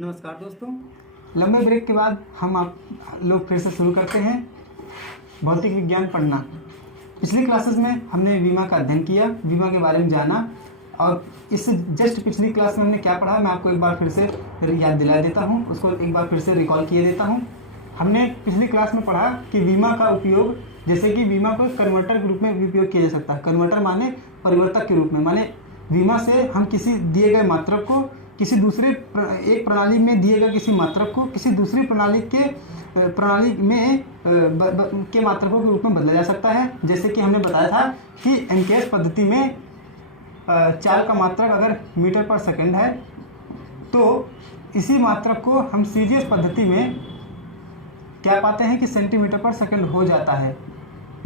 नमस्कार दोस्तों, लंबे ब्रेक के बाद हम आप लोग फिर से शुरू करते हैं भौतिक विज्ञान पढ़ना। पिछली क्लासेस में हमने विमा का अध्ययन किया, विमा के बारे में जाना और इससे जस्ट पिछली क्लास में हमने क्या पढ़ा मैं आपको एक बार फिर से याद दिला देता हूँ, उसको एक बार फिर से रिकॉल किए देता हूँ। हमने पिछली क्लास में पढ़ा कि बीमा का उपयोग, जैसे कि बीमा को कन्वर्टर के रूप में उपयोग किया जा सकता है। कन्वर्टर माने परिवर्तक के रूप में, माने बीमा से हम किसी दिए गए मात्रक को किसी दूसरे एक प्रणाली में दिए गए किसी मात्रक को किसी दूसरी प्रणाली में के मात्रकों के रूप में बदला जा सकता है। जैसे कि हमने बताया था कि एनकेएस पद्धति में चाल का मात्रक अगर मीटर पर सेकंड है तो इसी मात्रक को हम सीजीएस पद्धति में क्या पाते हैं कि सेंटीमीटर पर सेकंड हो जाता है,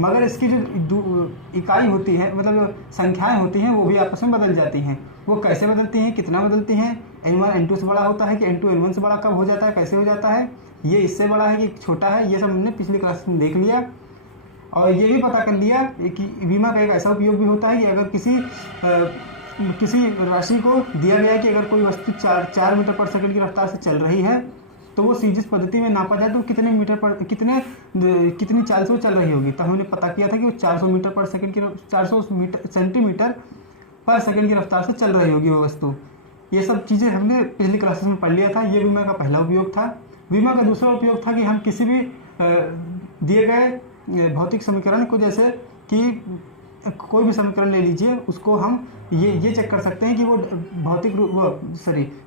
मगर इसकी जो इकाई होती है, मतलब संख्याएं होती हैं, वो भी आपस में बदल जाती हैं। वो कैसे बदलती हैं, कितना बदलती हैं, n1 n2 से बड़ा होता है कि n2 n1 से बड़ा कब हो जाता है, कैसे हो जाता है, ये इससे बड़ा है कि छोटा है, ये सब हमने पिछली क्लास में देख लिया। और ये भी पता कर लिया कि बीमा का एक ऐसा उपयोग भी होता है कि अगर किसी राशि को दिया गया कि अगर कोई वस्तु 4 मीटर पर सेकंड की रफ्तार से चल रही है तो वो सीजीएस पद्धति में नापा जाए तो कितनी चाल से वो चल रही होगी। तब हमने पता किया था कि वो 400 मीटर पर सेकंड की 400 सेंटीमीटर पर सेकंड की रफ्तार से चल रही होगी वो वस्तु। ये सब चीज़ें हमने पिछली क्लासेस में पढ़ लिया था। ये बीमा का पहला उपयोग था। बीमा का दूसरा उपयोग था कि हम किसी भी दिए गए भौतिक समीकरण को, जैसे कि कोई भी समीकरण ले लीजिए, उसको हम ये चेक कर सकते हैं कि वो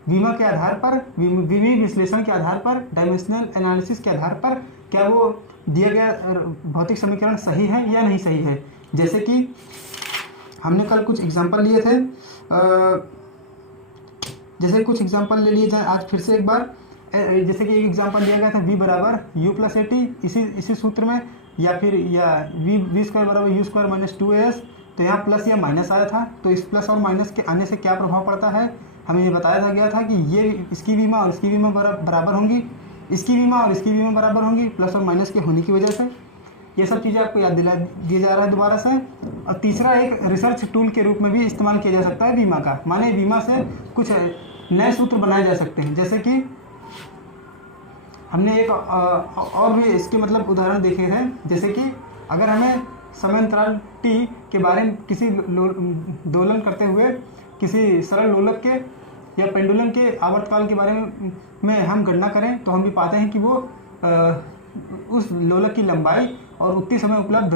बीमा के आधार पर, बीमी विश्लेषण के आधार पर, डायमेंशनल एनालिसिस के आधार पर क्या वो दिया गया भौतिक समीकरण सही है या नहीं सही है। जैसे कि हमने कल कुछ एग्जांपल लिए थे, जैसे कुछ एग्जांपल ले लिए जाए आज फिर से एक बार। जैसे कि एक एग्जांपल दिया गया था v बराबर u प्लस at इसी सूत्र में, या फिर v स्क्वायर बराबर u स्क्वायर माइनस 2as। तो यहाँ प्लस या माइनस आया था, तो इस प्लस और माइनस के आने से क्या प्रभाव पड़ता है हमें ये बताया गया था कि ये इसकी बीमा और इसकी बीमा बराबर होंगी, इसकी बीमा और इसकी बीमा बराबर होंगी प्लस और माइनस के होने की वजह से। ये सब चीज़ें आपको याद दिला दिया जा रहा है दोबारा से। और तीसरा एक रिसर्च टूल के रूप में भी इस्तेमाल किया जा सकता है बीमा का, माने बीमा से कुछ नए सूत्र बनाए जा सकते हैं। जैसे कि हमने एक और भी इसके मतलब उदाहरण देखे थे। जैसे कि अगर हमें समय अंतराल t के बारे में किसी दोलन करते हुए किसी सरल लोलक के या पेंडुलम के आवर्तकाल के बारे में हम गणना करें तो हम भी पाते हैं कि वो उस लोलक की लंबाई और उतनी समय उपलब्ध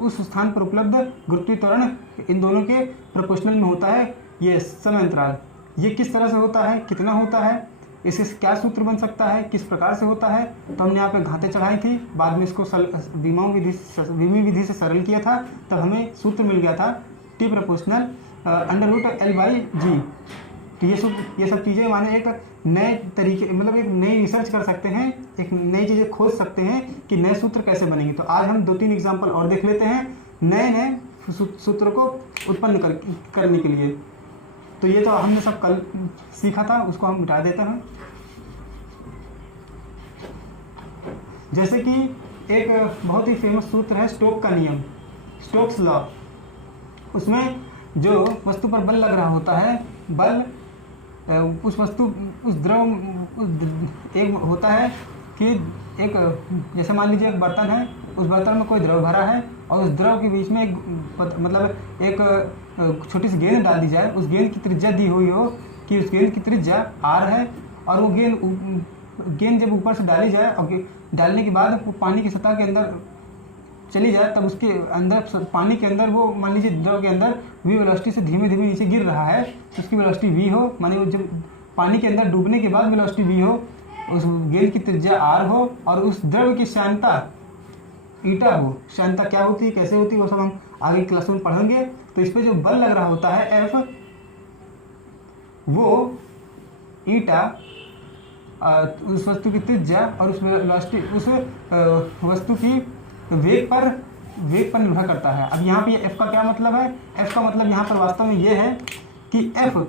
उस स्थान पर उपलब्ध गुरुत्वीय त्वरण इन दोनों के प्रोपोर्शनल में होता है। ये समय अंतराल ये किस तरह से होता है, कितना होता है, इससे क्या सूत्र बन सकता है, किस प्रकार से होता है। तो हमने यहाँ पे घातें चढ़ाई थी, बाद में इसको बीमी विधि से सरल किया था, तब हमें सूत्र मिल गया था t प्रोपोर्शनल √L/g। तो ये सब चीज़ें माने एक नए तरीके, मतलब एक नई रिसर्च कर सकते हैं, एक नई चीज़ें खोज सकते हैं कि नए सूत्र कैसे बनेंगे। तो आज हम 2-3 एग्जाम्पल और देख लेते हैं नए सूत्रों को उत्पन्न करने के लिए। तो ये तो हमने सब कल सीखा था, उसको हम मिटा देते हैं। जैसे कि एक बहुत ही फेमस सूत्र है स्टोक का नियम, स्टोक्स लॉ। उसमें जो वस्तु पर बल लग रहा होता है, बल उस द्रव एक होता है कि एक, जैसे मान लीजिए एक बर्तन है, उस बर्तन में कोई द्रव भरा है और उस द्रव के बीच में एक छोटी सी गेंद डाल दी जाए, उस गेंद की त्रिज्या दी हुई हो कि उस गेंद की त्रिज्या r है, और वो गेंद जब ऊपर से डाली जाए और डालने के बाद वो पानी की सतह के अंदर चली जाए, तब उसके अंदर पानी के अंदर वो मान लीजिए द्रव के अंदर v वेलोसिटी से धीमे धीमे नीचे गिर रहा है, तो उसकी वेलोसिटी v हो, माने वो जब पानी के अंदर डूबने के बाद वेलोसिटी v हो, उस गेंद की त्रिज्या r हो और उस द्रव की श्यानता ईटा हो। श्यानता क्या होती है, कैसे होती है, वो सब हम आगे क्लास में पढ़ेंगे। तो इस पर जो बल लग रहा होता है F, वो ईटा उस वस्तु की त्रिज्या और उस वेलोसिटी उस वस्तु की वेग पर निर्भर करता है। अब यहाँ पे F का क्या मतलब है, F का मतलब यहाँ पर वास्तव में ये है कि F,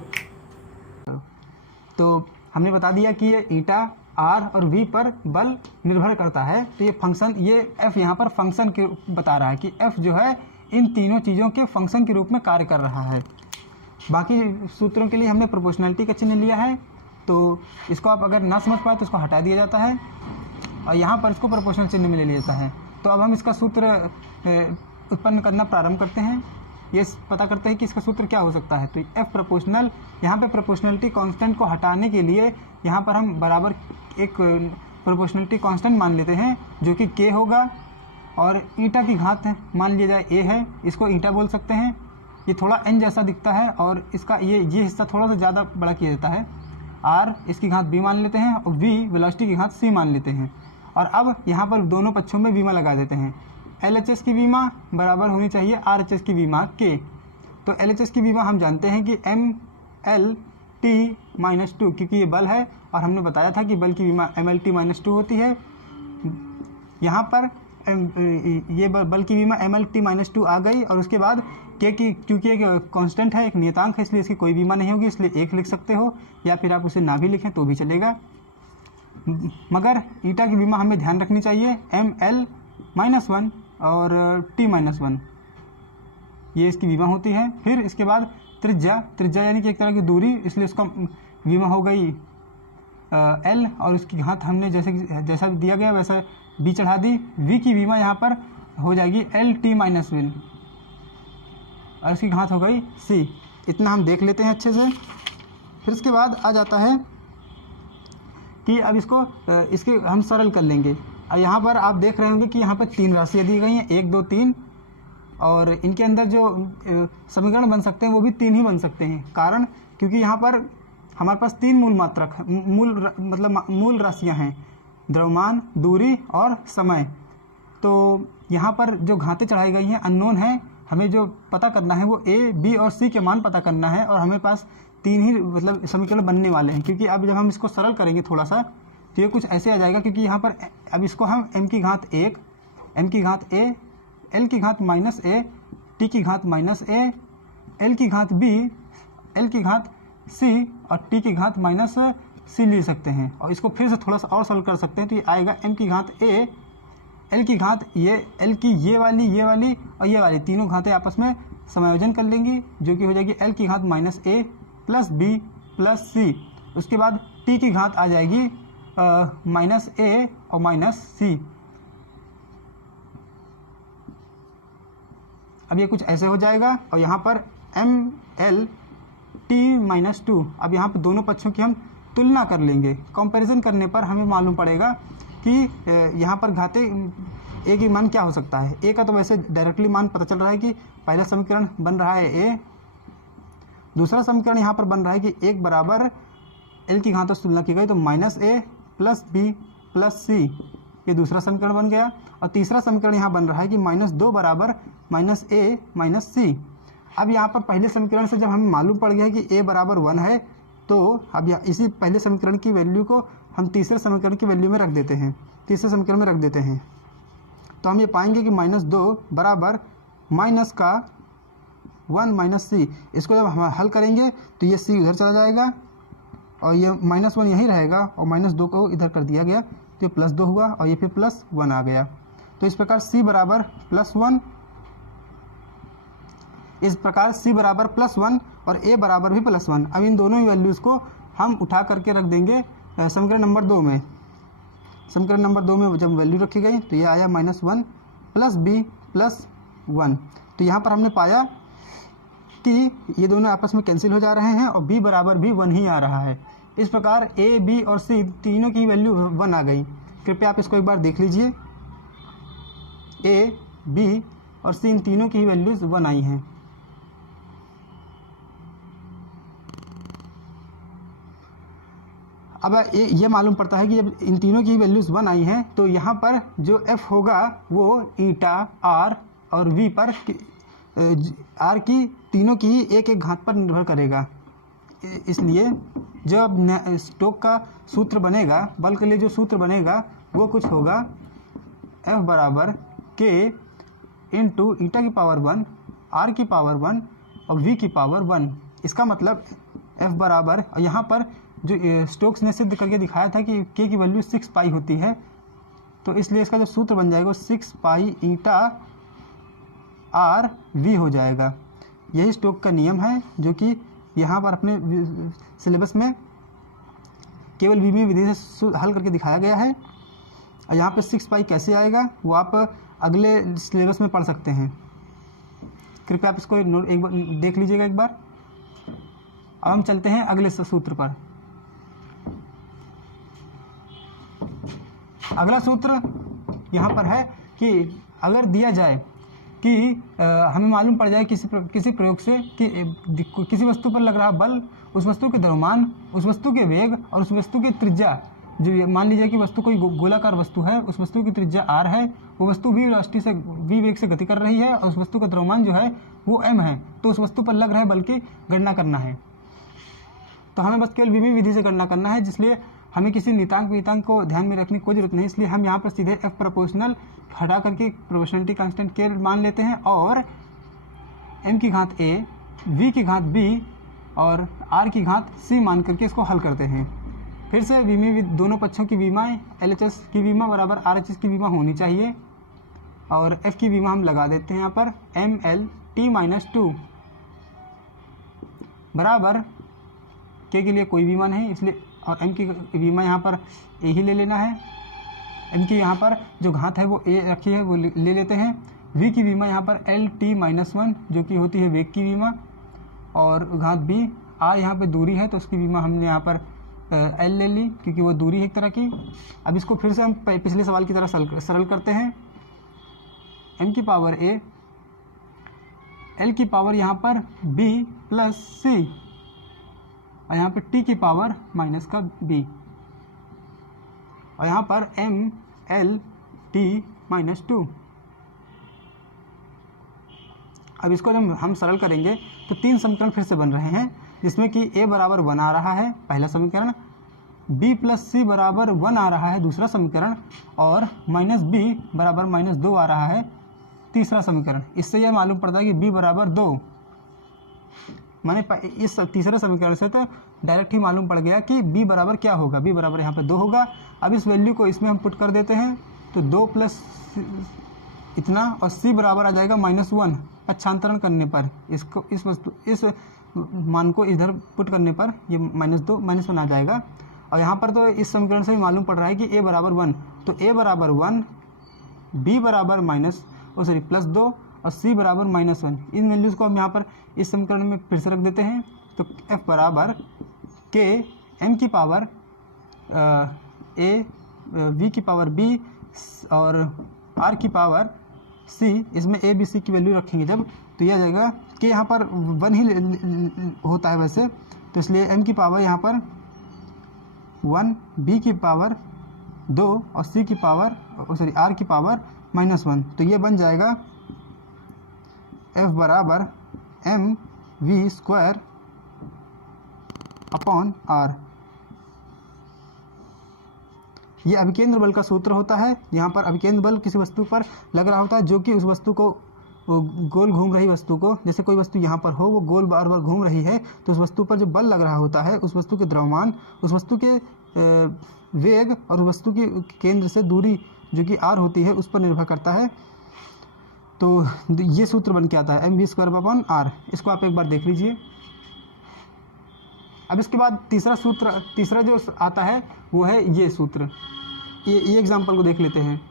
तो हमने बता दिया कि ये ईटा r और v पर बल निर्भर करता है। तो ये फंक्शन, ये f यहाँ पर फंक्शन के बता रहा है कि f जो है इन तीनों चीज़ों के फंक्शन के रूप में कार्य कर रहा है। बाकी सूत्रों के लिए हमने प्रोपोर्शनैलिटी का चिन्ह लिया है। तो इसको आप अगर ना समझ पाए तो इसको हटा दिया जाता है और यहाँ पर इसको प्रोपोर्शनल चिन्ह में ले लिया जाता है। तो अब हम इसका सूत्र उत्पन्न करना प्रारंभ करते हैं। ये पता करते हैं कि इसका सूत्र क्या हो सकता है। तो एफ प्रोपोर्शनल, यहाँ पे प्रोपोर्शनलिटी कांस्टेंट को हटाने के लिए यहाँ पर हम बराबर एक प्रोपोर्शनलिटी कांस्टेंट मान लेते हैं जो कि के होगा और ईटा की घात है मान लिया जाए ए है, इसको ईटा बोल सकते हैं। ये थोड़ा एन जैसा दिखता है और इसका ये हिस्सा थोड़ा सा ज़्यादा बड़ा किया जाता है। आर इसकी घात बी मान लेते हैं और वी वेलोसिटी की घात सी मान लेते हैं। और अब यहाँ पर दोनों पक्षों में वीमा लगा देते हैं। LHS की वीमा बराबर होनी चाहिए RHS की वीमा के। तो LHS की वीमा हम जानते हैं कि MLT-2, क्योंकि ये बल है और हमने बताया था कि बल की वीमा MLT-2 होती है। यहाँ पर ये बल की वीमा MLT-2 आ गई और उसके बाद के की, क्योंकि एक कांस्टेंट है, एक नियतांक है, इसलिए इसकी कोई वीमा नहीं होगी, इसलिए एक लिख सकते हो या फिर आप उसे ना भी लिखें तो भी चलेगा। मगर ईटा की वीमा हमें ध्यान रखनी चाहिए ML-1 और T-1, ये इसकी वीमा होती है। फिर इसके बाद त्रिज्या यानी कि एक तरह की दूरी, इसलिए उसका वीमा हो गई L और उसकी घात हमने जैसा दिया गया वैसा B चढ़ा दी। V की वीमा यहाँ पर हो जाएगी LT-1 और इसकी घात हो गई C। इतना हम देख लेते हैं अच्छे से। फिर इसके बाद आ जाता है कि अब इसके हम सरल कर लेंगे। और यहाँ पर आप देख रहे होंगे कि यहाँ पर 3 राशियाँ दी गई हैं, 1, 2, 3, और इनके अंदर जो समीकरण बन सकते हैं वो भी 3 ही बन सकते हैं। कारण क्योंकि यहाँ पर हमारे पास 3 मूल राशियाँ हैं, द्रव्यमान, दूरी और समय। तो यहाँ पर जो घातें चढ़ाई गई हैं अननोन है, हमें जो पता करना है वो A, B और C के मान पता करना है और हमें पास 3 ही समीकरण बनने वाले हैं। क्योंकि अब जब हम इसको सरल करेंगे थोड़ा सा तो ये कुछ ऐसे आ जाएगा, क्योंकि यहाँ पर अब इसको हम m की घात 1, m की घात a, l की घात -a, t की घात -a, l की घात b, l की घात c और t की घात -c ले सकते हैं। और इसको फिर से थोड़ा सा और सरल कर सकते हैं तो ये आएगा m की घात a, l की घात l की ये वाली और ये वाली तीनों घातें आपस में समायोजन कर लेंगी जो कि हो जाएगी l की घात -a + b + c। उसके बाद t की घात आ जाएगी -a और -c। अब ये कुछ ऐसे हो जाएगा और यहाँ पर MLT-2। अब यहाँ पर दोनों पक्षों की हम तुलना कर लेंगे। कंपैरिजन करने पर हमें मालूम पड़ेगा कि यहाँ पर घाते A की मान क्या हो सकता है। A का तो वैसे डायरेक्टली मान पता चल रहा है कि पहला समीकरण बन रहा है A, दूसरा समीकरण यहाँ पर बन रहा है कि 1 बराबर L की घातों से तुलना की गई तो -a + b + c, ये दूसरा समीकरण बन गया। और तीसरा समीकरण यहाँ बन रहा है कि -2 बराबर -a -c। अब यहाँ पर पहले समीकरण से जब हमें मालूम पड़ गया है कि a बराबर 1 है तो अब इसी पहले समीकरण की वैल्यू को हम तीसरे समीकरण की वैल्यू में रख देते हैं, तीसरे समीकरण में रख देते हैं। तो हम ये पाएंगे कि -2 बराबर माइनस का 1 - c। इसको जब हम हल करेंगे तो ये c उधर चला जाएगा और ये -1 यहीं रहेगा और -2 को इधर कर दिया गया तो ये +2 हुआ और ये फिर +1 आ गया। तो इस प्रकार c बराबर +1, इस प्रकार c बराबर +1 और a बराबर भी +1। अब इन दोनों ही वैल्यूज़ को हम उठा करके रख देंगे समीकरण नंबर 2 में। समीकरण नंबर 2 में जब वैल्यू रखी गई तो ये आया -1 + b + 1। तो यहाँ पर हमने पाया कि ये दोनों आपस में कैंसिल हो जा रहे हैं और b बराबर भी 1 ही आ रहा है। इस प्रकार a, b और c तीनों की वैल्यू 1 आ गई। कृपया आप इसको एक बार देख लीजिए, a, b और c इन तीनों की वैल्यूज़ 1 आई हैं। अब ये मालूम पड़ता है कि जब इन तीनों की वैल्यूज़ 1 आई हैं तो यहाँ पर जो f होगा वो ईटा, r और v पर r की तीनों की ही एक एक घात पर निर्भर करेगा। इसलिए जब स्टोक का सूत्र बनेगा, बल के लिए जो सूत्र बनेगा वो कुछ होगा f बराबर k इंटू ईटा की पावर 1, r की पावर 1 और v की पावर 1। इसका मतलब f बराबर, यहाँ पर जो स्टोक्स ने सिद्ध करके दिखाया था कि k की वैल्यू 6 पाई होती है, तो इसलिए इसका जो सूत्र बन जाएगा 6 पाई ईटा r v हो जाएगा। यही स्टोक का नियम है जो कि यहाँ पर अपने सिलेबस में केवल बीमी विधि से हल करके दिखाया गया है। और यहाँ पे 6 पाई कैसे आएगा वो आप अगले सिलेबस में पढ़ सकते हैं, कृपया आप इसको एक बार देख लीजिएगा एक बार। अब हम चलते हैं अगले सूत्र पर। अगला सूत्र यहाँ पर है कि अगर दिया जाए कि हमें मालूम पड़ जाए किसी प्रयोग से कि किसी वस्तु पर लग रहा बल, उस वस्तु के द्रव्यमान, उस वस्तु के वेग और उस वस्तु की त्रिज्या, जो मान लीजिए कि वस्तु कोई गोलाकार वस्तु है, उस वस्तु की त्रिज्या r है, वो वस्तु v वेग से गति कर रही है और उस वस्तु का द्रव्यमान जो है वो m है, तो उस वस्तु पर लग रहे बल की गणना करना है। तो हमें बस केवल विमी विधि से गणना करना है, जिसलिए हमें किसी नितांक वितांक को ध्यान में रखने की कोई जरूरत नहीं। इसलिए हम यहाँ पर सीधे f प्रोपोर्शनल हटा करके प्रोपोर्शनलिटी कांस्टेंट के मान लेते हैं और m की घात a, v की घात b और r की घात c मान करके इसको हल करते हैं। फिर से विमी दोनों पक्षों की विमाएँ LHS की विमा बराबर RHS की विमा होनी चाहिए और f की विमा हम लगा देते हैं यहाँ पर MLT-2 बराबर k के लिए कोई विमा नहीं, इसलिए और m की विमा यहाँ पर a ही ले लेना है। m की यहाँ पर जो घात है वो a रखी है वो ले लेते हैं। v की विमा यहाँ पर LT-1 जो कि होती है वेग की विमा और घात b, r यहाँ पे दूरी है तो उसकी विमा हमने यहाँ पर l ले ली क्योंकि वो दूरी है एक तरह की। अब इसको फिर से हम पिछले सवाल की तरह सरल करते हैं। m की पावर a, l की पावर यहाँ पर b प्लस c और यहाँ पर t की पावर माइनस का b और यहाँ पर MLT-2। अब इसको जब हम सरल करेंगे तो 3 समीकरण फिर से बन रहे हैं, जिसमें कि a बराबर 1 आ रहा है पहला समीकरण, b प्लस c बराबर 1 आ रहा है दूसरा समीकरण और माइनस b बराबर -2 आ रहा है तीसरा समीकरण। इससे यह मालूम पड़ता है कि b बराबर 2। मैंने इस तीसरे समीकरण से तो डायरेक्ट ही मालूम पड़ गया कि b बराबर क्या होगा, b बराबर यहाँ पे 2 होगा। अब इस वैल्यू को इसमें हम पुट कर देते हैं तो 2 प्लस इतना और c बराबर आ जाएगा -1। पक्षांतरण करने पर इसको इस मान को इधर पुट करने पर ये -2 -1 आ जाएगा। और यहाँ पर तो इस समीकरण से भी मालूम पड़ रहा है कि a बराबर 1, तो a बराबर 1, b बराबर +2 और c बराबर -1। इन वैल्यूज़ को हम यहाँ पर इस समीकरण में फिर से रख देते हैं तो f बराबर k m की पावर a, v की पावर b और r की पावर c, इसमें a b c की वैल्यू रखेंगे जब तो यह आ जाएगा कि यहाँ पर 1 ही होता है वैसे, तो इसलिए m की पावर यहाँ पर 1, b की पावर 2 और c की पावर r की पावर -1। तो ये बन जाएगा f बराबर mv² अपॉन r। ये अभिकेंद्र बल का सूत्र होता है। यहाँ पर अभिकेंद्र बल किसी वस्तु पर लग रहा होता है जो कि उस वस्तु को गोल घूम रही वस्तु को, जैसे कोई वस्तु यहाँ पर हो वो गोल बार बार घूम रही है तो उस वस्तु पर जो बल लग रहा होता है उस वस्तु के द्रव्यमान, उस वस्तु के वेग और वस्तु की केंद्र से दूरी जो कि r होती है उस पर निर्भर करता है। तो ये सूत्र बन के आता है mv² अपॉन r। इसको आप एक बार देख लीजिए। अब इसके बाद तीसरा जो आता है वो है ये सूत्र। ये एग्जाम्पल को देख लेते हैं।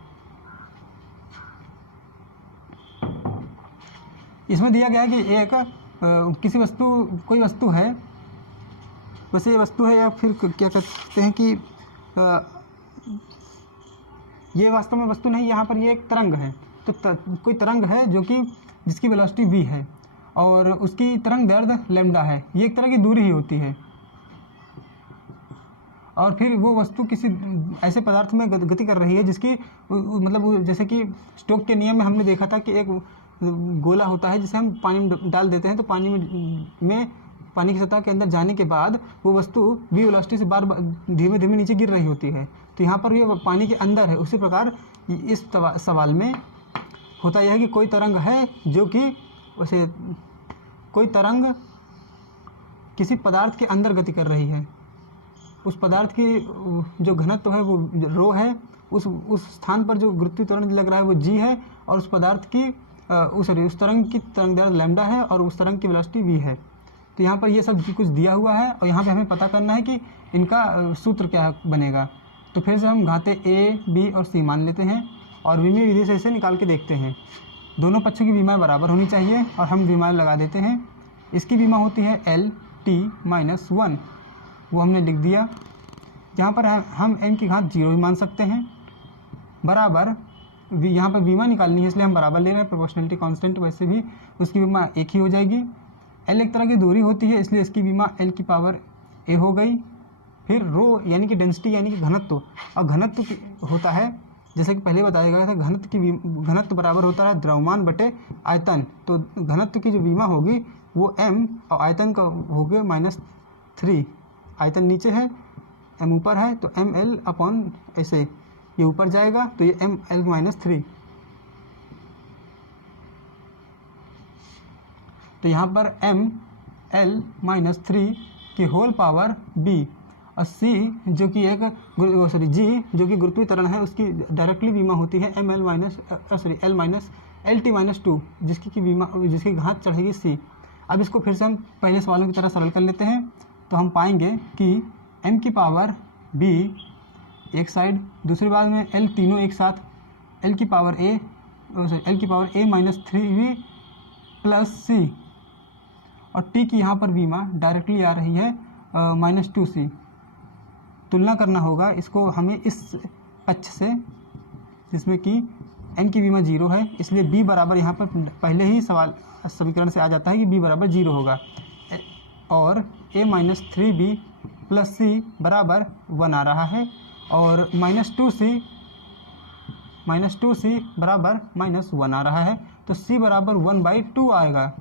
इसमें दिया गया है कि एक किसी कोई वस्तु है, वैसे ये वस्तु है या फिर क्या कहते हैं कि ये वास्तव में वस्तु नहीं, यहाँ पर ये एक तरंग है। तो कोई तरंग है जो कि जिसकी वेलोसिटी v है और उसकी तरंग दैर्ध्य लैम्डा है, ये एक तरह की दूरी ही होती है। और फिर वो वस्तु किसी ऐसे पदार्थ में गति कर रही है जिसकी मतलब जैसे कि स्टोक के नियम में हमने देखा था कि एक गोला होता है जिसे हम पानी में डाल देते हैं तो पानी की सतह के अंदर जाने के बाद वो वस्तु v वेलोसिटी से बार बार धीमे धीमे नीचे गिर रही होती है। तो यहाँ पर ये पानी के अंदर है। उसी प्रकार इस सवाल में होता यह है कि कोई तरंग है जो कि उसे कोई तरंग किसी पदार्थ के अंदर गति कर रही है। उस पदार्थ की जो घनत्व है वो रो है, उस स्थान पर जो गुरुत्वीय त्वरण लग रहा है वो g है और उस पदार्थ की उस तरंग की तरंग दैर्ध्य लैम्डा है और उस तरंग की वेलोसिटी v है। तो यहाँ पर ये सब कुछ दिया हुआ है और यहाँ पे हमें पता करना है कि इनका सूत्र क्या बनेगा। तो फिर से हम घाते A, B और C मान लेते हैं और विमीय विधि से इसे निकाल के देखते हैं। दोनों पक्षों की विमा बराबर होनी चाहिए और हम विमा लगा देते हैं। इसकी विमा होती है LT-1, वो हमने लिख दिया। यहाँ पर हम n की घात 0 भी मान सकते हैं, बराबर यहाँ पर विमा निकालनी है इसलिए हम बराबर ले रहे हैं। प्रोपोर्शनलिटी कांस्टेंट वैसे भी उसकी विमा एक ही हो जाएगी। L एक तरह की दूरी होती है इसलिए इसकी विमा L की पावर A हो गई। फिर रो यानी कि डेंसिटी यानी कि घनत्व, और घनत्व होता है जैसे कि पहले बताया गया था, घनत्व बराबर होता है द्रव्यमान बटे आयतन। तो घनत्व की जो विमा होगी वो m और आयतन का हो गया -3। आयतन नीचे है, m ऊपर है, तो ml अपॉन ऐसे ये ऊपर जाएगा तो ये ml-3। तो यहाँ पर ml-3 की होल पावर b और c जो कि एक g जो कि गुरुत्वीय त्वरण है उसकी डायरेक्टली विमा होती है L-2 जिसकी घात चढ़ेगी c। अब इसको फिर से हम पहले सवालों की तरह सरल कर लेते हैं। तो हम पाएंगे कि m की पावर b एक साइड, दूसरी बात में l तीनों एक साथ, l की power a -3v plus c और t की यहाँ पर विमा डायरेक्टली आ रही है -2c। तुलना करना होगा इसको हमें इस पक्ष से जिसमें कि n की विमा 0 है, इसलिए b बराबर यहाँ पर पहले ही समीकरण से आ जाता है कि b बराबर 0 होगा और a -3b प्लस c बराबर 1 आ रहा है और -2c बराबर -1 आ रहा है। तो c बराबर 1/2 आएगा।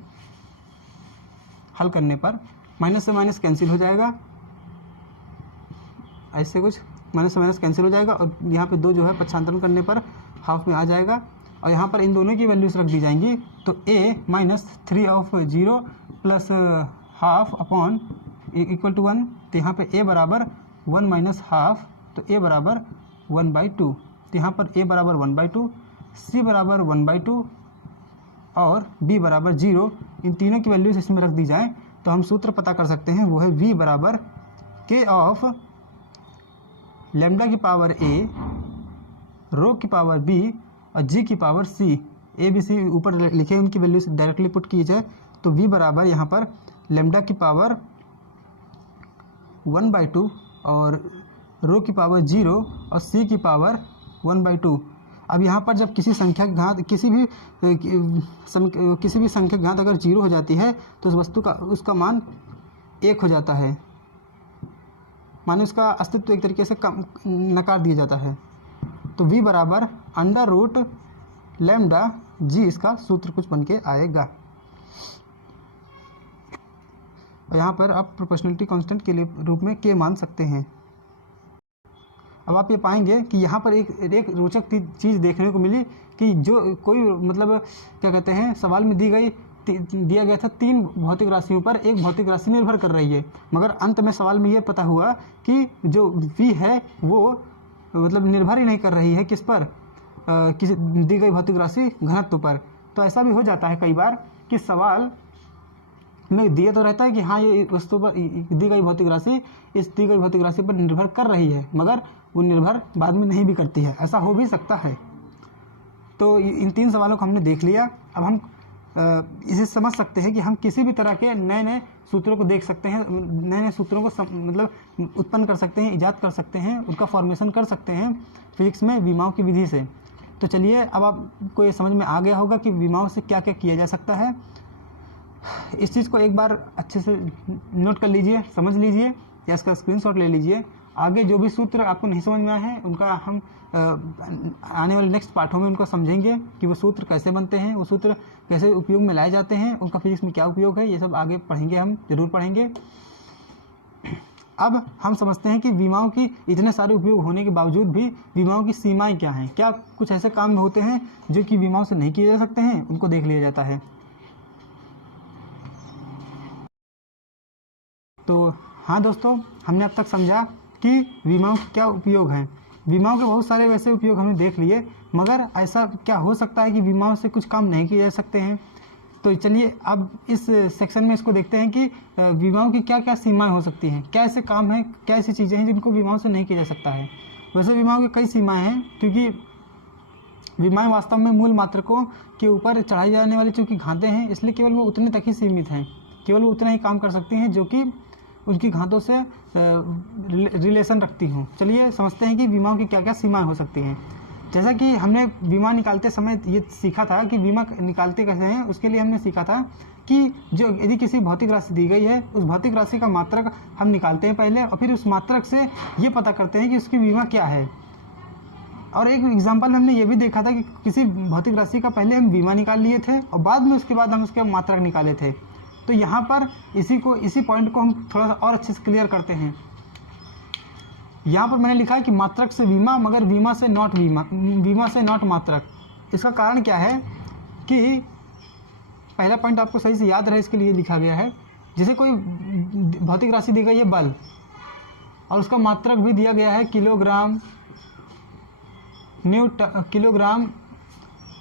हल करने पर माइनस से माइनस कैंसिल हो जाएगा, ऐसे कुछ माइनस से माइनस कैंसिल हो जाएगा और यहाँ पे 2 जो है पक्षांतरण करने पर हाफ में आ जाएगा और यहाँ पर इन दोनों की वैल्यूज रख दी जाएंगी। तो a -3/0 plus half upon equal to 1। तो यहाँ पे a बराबर 1 - हाफ, तो a बराबर 1/2। तो यहाँ पर a बराबर 1/2, c बराबर 1/2 और b बराबर 0। इन तीनों की वैल्यूज इसमें रख दी जाए तो हम सूत्र पता कर सकते हैं, वो है v बराबर k ऑफ लैम्डा की पावर a, रो की पावर b और g की power c। a b c ऊपर लिखे उनकी वैल्यूज डायरेक्टली पुट की जाए तो v बराबर यहाँ पर लैम्डा की पावर 1/2 और रो की पावर 0 और c की पावर 1/2। अब यहाँ पर जब किसी संख्या की घात किसी भी संख्या की घात अगर 0 हो जाती है तो उस वस्तु का उसका मान 1 हो जाता है, माने उसका अस्तित्व एक तरीके से नकार दिया जाता है। तो v बराबर अंडर रूट लैम्डा g, इसका सूत्र कुछ बन के आएगा। और यहाँ पर आप प्रोपोर्शनलिटी कांस्टेंट के लिए रूप में k मान सकते हैं। अब आप ये पाएंगे कि यहाँ पर एक रोचक चीज़ देखने को मिली कि जो कोई मतलब क्या कहते हैं सवाल में दिया गया था 3 भौतिक राशियों पर एक भौतिक राशि निर्भर कर रही है, मगर अंत में सवाल में ये पता हुआ कि जो v है वो मतलब निर्भर ही नहीं कर रही है किस पर, किसी दी गई भौतिक राशि घनत्व पर। तो ऐसा भी हो जाता है कई बार कि सवाल में दिया तो रहता है कि हाँ ये वस्तु पर दी गई भौतिक राशि इस दी गई भौतिक राशि पर निर्भर कर रही है, मगर वो निर्भर बाद में नहीं भी करती है, ऐसा हो भी सकता है। तो इन 3 सवालों को हमने देख लिया। अब हम इसे समझ सकते हैं कि हम किसी भी तरह के नए नए सूत्रों को देख सकते हैं, नए नए सूत्रों को मतलब उत्पन्न कर सकते हैं, ईजाद कर सकते हैं, उनका फॉर्मेशन कर सकते हैं फिजिक्स में विमाओं की विधि से। तो चलिए अब आपको ये समझ में आ गया होगा कि विमाओं से क्या क्या किया जा सकता है। इस चीज़ को एक बार अच्छे से नोट कर लीजिए, समझ लीजिए या इसका स्क्रीनशॉट ले लीजिए। आगे जो भी सूत्र आपको नहीं समझ में आए हैं उनका हम आने वाले नेक्स्ट पार्टों में उनको समझेंगे कि वो सूत्र कैसे बनते हैं, वो सूत्र कैसे उपयोग में लाए जाते हैं, उनका फिजिक्स में क्या उपयोग है, ये सब आगे पढ़ेंगे, हम जरूर पढ़ेंगे। अब हम समझते हैं कि विमाओं की इतने सारे उपयोग होने के बावजूद भी विमाओं की सीमाएं क्या हैं, क्या कुछ ऐसे काम होते हैं जो कि विमाओं से नहीं किए जा सकते हैं, उनको देख लिया जाता है। तो हाँ दोस्तों, हमने अब तक समझा कि विमाओं के क्या उपयोग हैं। विमाओं के बहुत सारे वैसे उपयोग हमने देख लिए, मगर ऐसा क्या हो सकता है कि विमाओं से कुछ काम नहीं किए जा सकते हैं। तो चलिए अब इस सेक्शन में इसको देखते हैं कि विमाओं की क्या क्या सीमाएं हो सकती हैं, क्या ऐसे काम हैं, क्या ऐसी चीज़ें हैं जिनको विमाओं से नहीं किया जा सकता है। वैसे विमाओं की कई सीमाएं हैं, क्योंकि विमाएं वास्तव में मूल मात्रकों के ऊपर चढ़ाई जाने वाली चूँकि घातें हैं, इसलिए केवल वो उतने तक ही सीमित हैं, केवल वो उतना ही काम कर सकती हैं जो कि उनकी घातों से रिलेशन रखती हों। चलिए समझते हैं कि विमाओं की क्या क्या सीमाएं हो सकती हैं। जैसा कि हमने बीमा निकालते समय ये सीखा था कि बीमा निकालते कैसे हैं, उसके लिए हमने सीखा था कि जो यदि किसी भौतिक राशि दी गई है, उस भौतिक राशि का मात्रक हम निकालते हैं पहले, और फिर उस मात्रक से ये पता करते हैं कि उसकी बीमा क्या है। और एक एग्जाम्पल हमने ये भी देखा था कि किसी भौतिक राशि का पहले हम बीमा निकाल लिए थे और बाद में उसके बाद हम उसके मात्रक निकाले थे। तो यहाँ पर इसी पॉइंट को हम थोड़ा सा और अच्छे से क्लियर करते हैं। यहाँ पर मैंने लिखा है कि मात्रक से बीमा, मगर बीमा से नॉट बीमा, बीमा से नॉट मात्रक। इसका कारण क्या है कि पहला पॉइंट आपको सही से याद रहे, इसके लिए लिखा गया है। जैसे कोई भौतिक राशि दी गई है बल, और उसका मात्रक भी दिया गया है किलोग्राम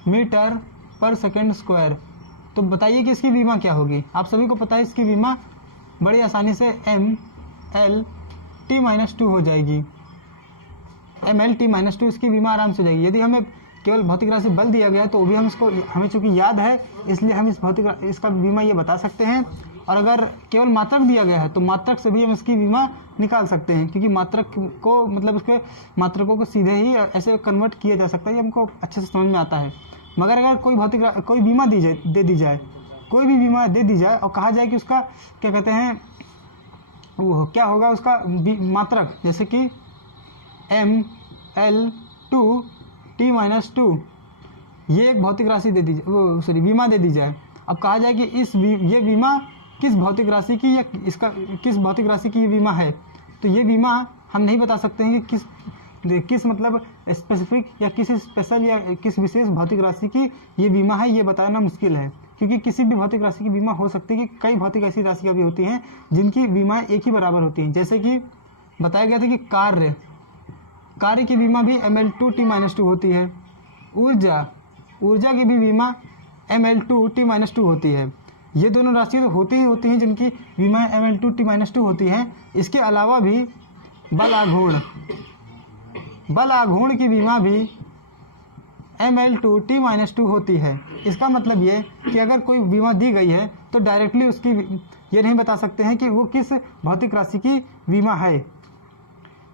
मीटर पर सेकेंड स्क्वायर। तो बताइए कि इसकी बीमा क्या होगी। आप सभी को पता है इसकी बीमा बड़ी आसानी से MLT-2 हो जाएगी। MLT-2 इसकी बीमा आराम से हो जाएगी। यदि हमें केवल भौतिक राशि बल दिया गया तो भी हमें चूँकि याद है, इसलिए हम इसका बीमा ये बता सकते हैं। और अगर केवल मात्रक दिया गया है तो मात्रक से भी हम इसकी बीमा निकाल सकते हैं, क्योंकि मात्रक को मतलब उसके मात्रकों को सीधे ही ऐसे कन्वर्ट किया जा सकता है, ये हमको अच्छे से समझ में आता है। मगर अगर कोई बीमा दे दी जाए, कोई भी बीमा दे दी जाए और कहा जाए कि उसका क्या कहते हैं, वो क्या होगा उसका मात्रक, जैसे कि ML2T-2, ये एक भौतिक राशि बीमा दे दी जाए। अब कहा जाए कि ये बीमा किस भौतिक राशि की या किस भौतिक राशि की ये बीमा है, तो ये बीमा हम नहीं बता सकते हैं कि किस मतलब स्पेसिफिक या किस स्पेशल या किस विशेष भौतिक राशि की ये बीमा है, ये बताना मुश्किल है। क्योंकि किसी भी भौतिक राशि की बीमा हो सकती है कि कई भौतिक ऐसी राशियाँ भी होती हैं जिनकी बीमाएं एक ही बराबर होती हैं। जैसे कि बताया गया था कि कार्य की बीमा भी ML2T-2 होती है। ऊर्जा की भी बीमा ML2T-2 होती है। ये दोनों राशियाँ तो होती हैं जिनकी बीमा ML2T-2 होती हैं। इसके अलावा भी बल आघूर्ण की बीमा भी ML2T-2 होती है। इसका मतलब ये कि अगर कोई बीमा दी गई है तो डायरेक्टली उसकी ये नहीं बता सकते हैं कि वो किस भौतिक राशि की बीमा है।